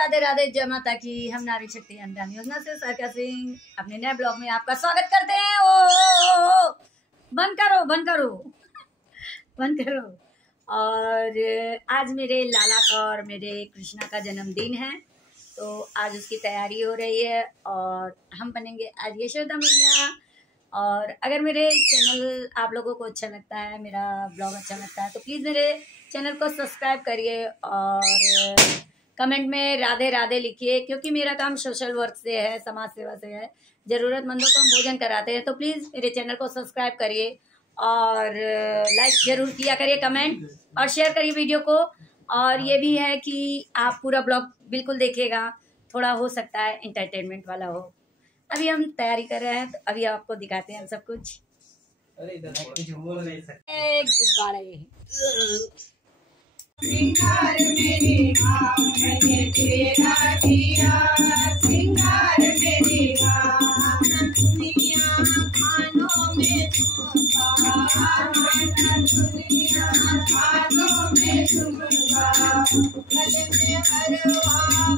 राधे राधे, जय माता की। हम नारी शक्ति अंदानी योजना से सरका सिंह अपने नए ब्लॉग में आपका स्वागत करते हैं। ओ बंद करो बंद करो बंद करो। और आज मेरे लाला का और मेरे कृष्णा का जन्मदिन है, तो आज उसकी तैयारी हो रही है और हम बनेंगे आज यशोदा मैया। और अगर मेरे चैनल आप लोगों को अच्छा लगता है, मेरा ब्लॉग अच्छा लगता है, तो प्लीज़ मेरे चैनल को सब्सक्राइब करिए और कमेंट में राधे राधे लिखिए, क्योंकि मेरा काम सोशल वर्क से है, समाज सेवा से है। ज़रूरतमंदों को हम भोजन कराते हैं, तो प्लीज़ मेरे चैनल को सब्सक्राइब करिए और लाइक ज़रूर किया करिए, कमेंट और शेयर करिए वीडियो को। और ये भी है कि आप पूरा ब्लॉग बिल्कुल देखिएगा, थोड़ा हो सकता है एंटरटेनमेंट वाला हो। अभी हम तैयारी कर रहे हैं, तो अभी आपको दिखाते हैं हम सब कुछ। अरे इधर कुछ बोल नहीं सकते। गुब्बारे सिंगार मेरी माँ मैंने तेरा किया, सिंगार मेरी माँ दुनिया खानों में छूंगा, दुनिया खानों में छूंगा। गले में हरवा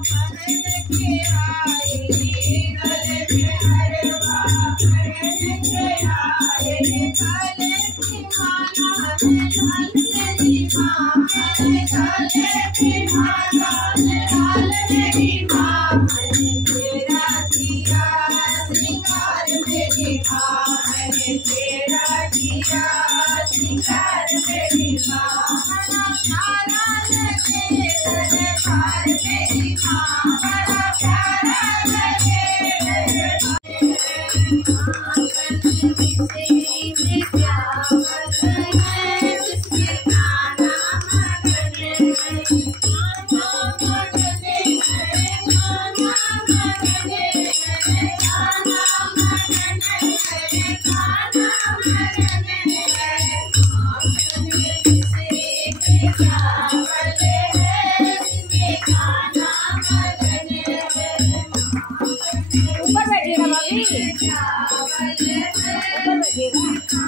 पहन के आई, गले में हरवा पहन के आए, गले की माला में लाल मेरी माँ, गले की माला में लाल मेरी माँ। मैंने तेरा किया सिंगार मेरी माँ, मैंने तेरा किया सिंगार मेरी माँ। बड़ा प्यारा लगे दरबार मेरी माँ, बड़ा प्यारा लगे ऊपर बैठिएगा भाभी, ऊपर बैठिएगा।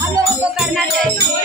हम लोगों को करना चाहिए।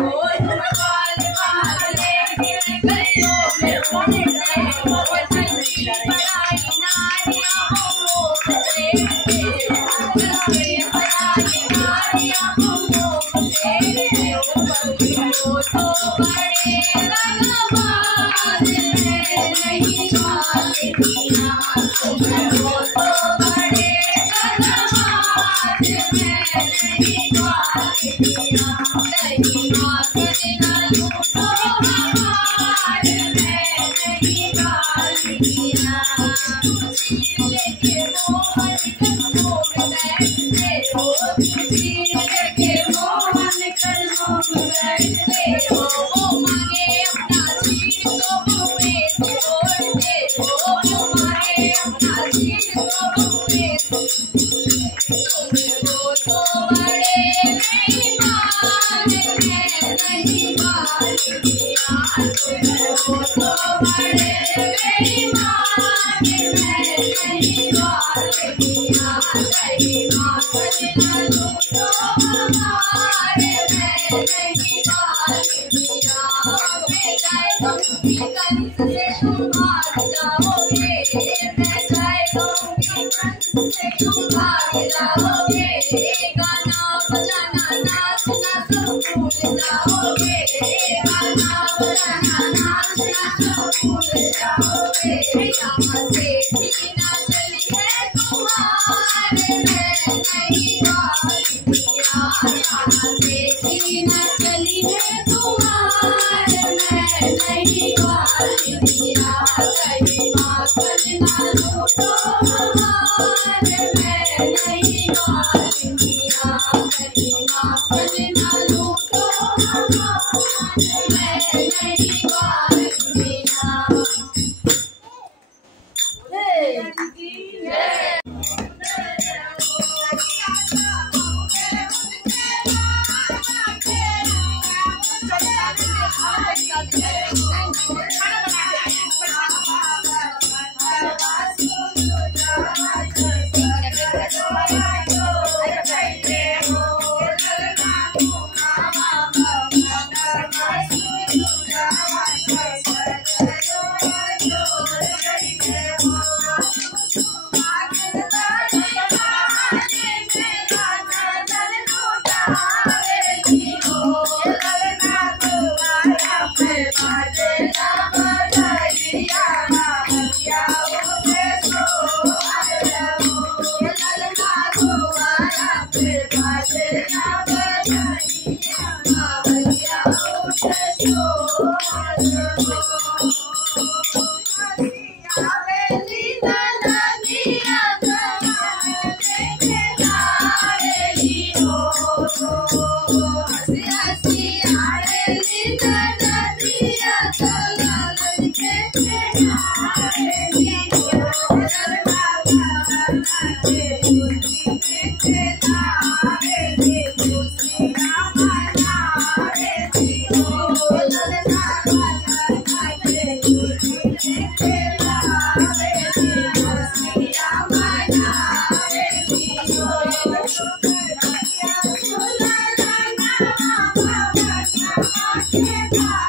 Oh, Yeah.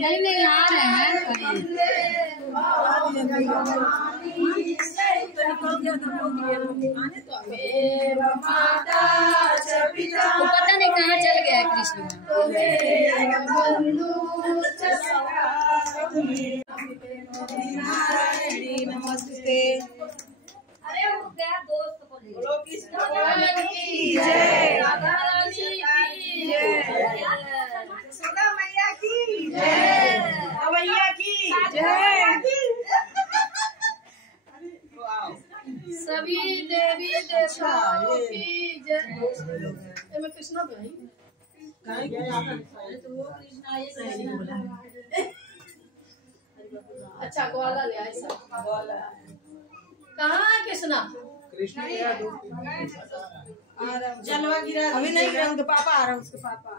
नहीं नहीं आ रहे हैं वो पता नहीं कहाँ चल गया है कृष्ण। नमस्ते। अरे वो गया दोस्त को ले। बोलो कृष्ण भगवान की जय, राधा रानी की जय, यशोदा मैया की जय, मैया की जय, सभी देवी देवताओं की जय। मैं कृष्णा भाई अच्छा ग्वाला ले आए सब। कहाँ है कृष्णा? जलवा गिरा अभी नहीं गिरा, उनके पापा आ रहा है, उसके पापा आ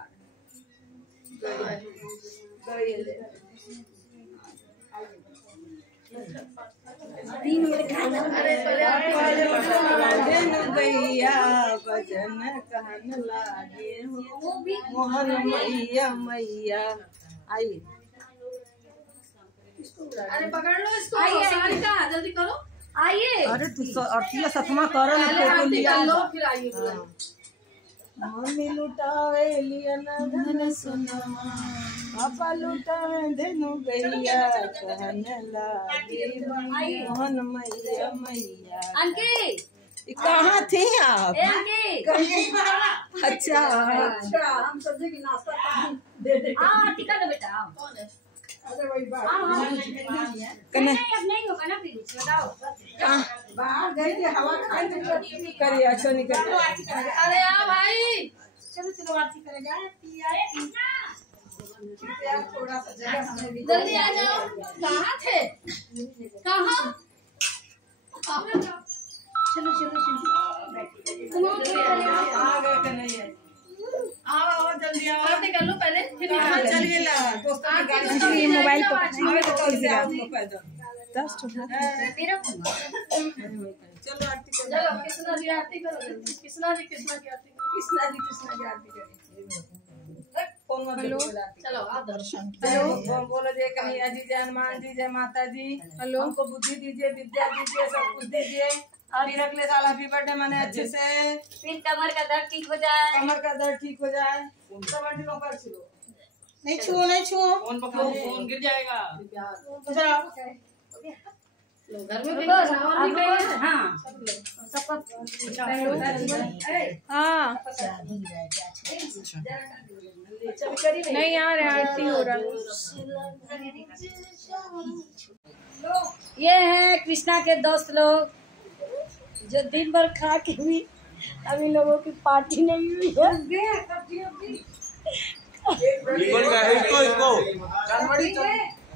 गैया भजन कहन लागे मोहन मैया मैया। आइए अरे पकड़ लो इसको, सारिका जल्दी करो। आइए। अरे तू अठिया सतमा करो ना, पहले आरती कर लो फिर आइए। मम्मी लुटावे लिया न धन सोनमा, पापा लुटावे धेनु गैया कहन लागे मोहन मैया मैया। अंकी कहाँ थी आप? ए अंकी अच्छा हम सब्जी की नाश्ता दे दे। टिका लो बेटा। कौन है? कने नहीं अब नहीं होगा ना फिर बताओ। बाहर गई थी हवा खाई तो करिए अच्छा नहीं करिए। अरे आ भाई चलो चलो आरती करे जाए। थोड़ा सा जगह हमें भी जल्दी आ जाओ। कहाँ थे? कहाँ? चलो चलो चलो आ गए कि नहीं है? आओ जल्दी आओ। आरती कर लो पहले फिर निकाल चल गेला दोस्तों की गाड़ी आरती से मोबाइल पर आरती आवे तो कल गिरा आपको पैदल 10 तेरा चलो आरती करो। चलो कृष्णा जी आरती करो जल्दी। कृष्णा जी की आरती करो। कृष्णा जी की आरती करिए। फोन मत लो। चलो आप दर्शन। हेलो बोलो जय कन्हैया जी, जय हनुमान जी, जय माता जी। हेलो हमको बुद्धि दीजिए, विद्या दीजिए, सब कुछ दीजिए। और अगले साल हैप्पी बर्थडे मने अच्छे से। फिर कमर का दर्द ठीक हो जाए। कमर का दर्द ठीक हो जाए। सब अंटियों पर छुओ, नहीं छुओ, नहीं छुओ। फोन पकड़ो, फोन गिर जाएगा। चलो घर में भी हाँ सबको हाँ नहीं आ रहा, आरती हो रहा है। ये है कृष्णा के दोस्त लोग जो दिन भर खा के भी अभी लोगों की पार्टी नहीं हुई है।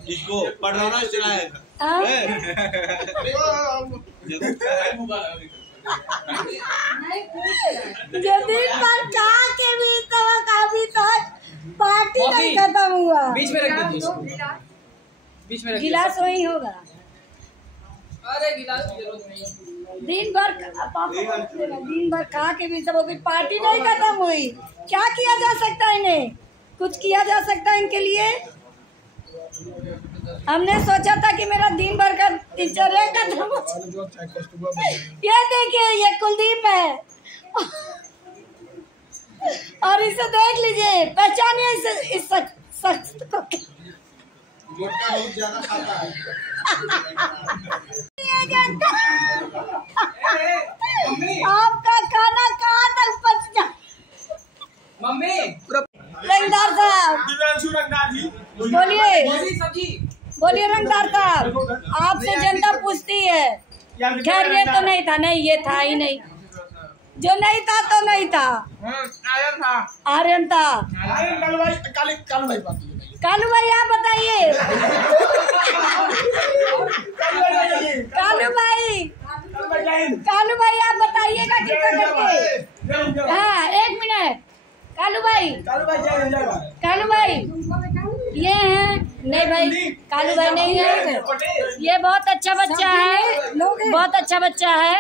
इसको पढ़ाना चलाएगा। हाँ? जो दिन भर खा के भी तक अभी तक पार्टी नहीं खत्म हुआ। बीच में रख दीजिए, बीच में रख दीजिए। गिलास वही होगा। अरे गिलास की जरूरत नहीं है। दिन भर खा के भी सबों की पार्टी नहीं खत्म हुई। क्या किया जा सकता है इन्हें? कुछ किया जा सकता है इनके लिए? हमने सोचा था कि मेरा दिन भर का दिनचर्या खत्म हो। ये देखिए ये कुलदीप है और इसे देख लीजिए, पहचानिए इस शख्स को। आपका खाना कहाँ तक पहुँच गया? मम्मी रंगदार साहब बोलिए, सब्जी बोलिए रंगदार साहब, आपसे जनता पूछती है। खैर ये तो नहीं था, नहीं ये था ही नहीं, जो नहीं था तो नहीं था। आर्यन था। कालू भाई आप बताइए। कालू भाई आप बताइएगा कितना करके। हाँ 1 मिनट। कालू भाई ये हैं? नहीं भाई कालू भाई नहीं है। ये बहुत अच्छा बच्चा है, बहुत अच्छा बच्चा है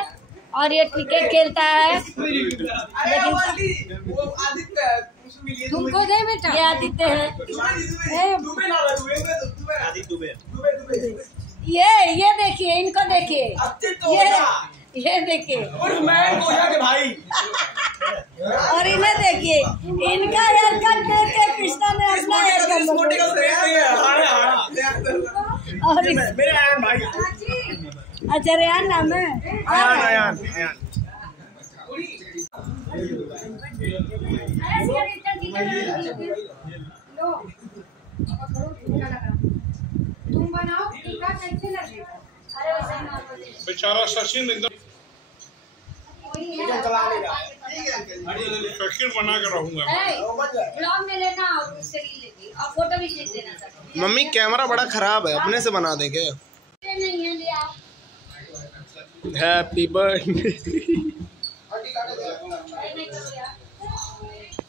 और ये क्रिकेट खेलता है। लेकिन तुमको दे बेटा। ये आदित्य है। ये देखिए, इनको देखिए, ये देखिए भाई और इन्हें देखिए, इनका हेयर कट देख के कृष्णा ने अपना हेयर कट और मेरे आयान भाई। अच्छा रेहान नाम है। आयान तुम बनाओ टीका कैसे लगेगा? बेचारा सचिन एकदम शकीर बना कर रहूंगा। ब्लॉग में लेना और उससे लेगी और फोटो भी खींच देना सर। मम्मी कैमरा बड़ा खराब है, अपने से बना देंगे। नहीं है लिया। Happy birthday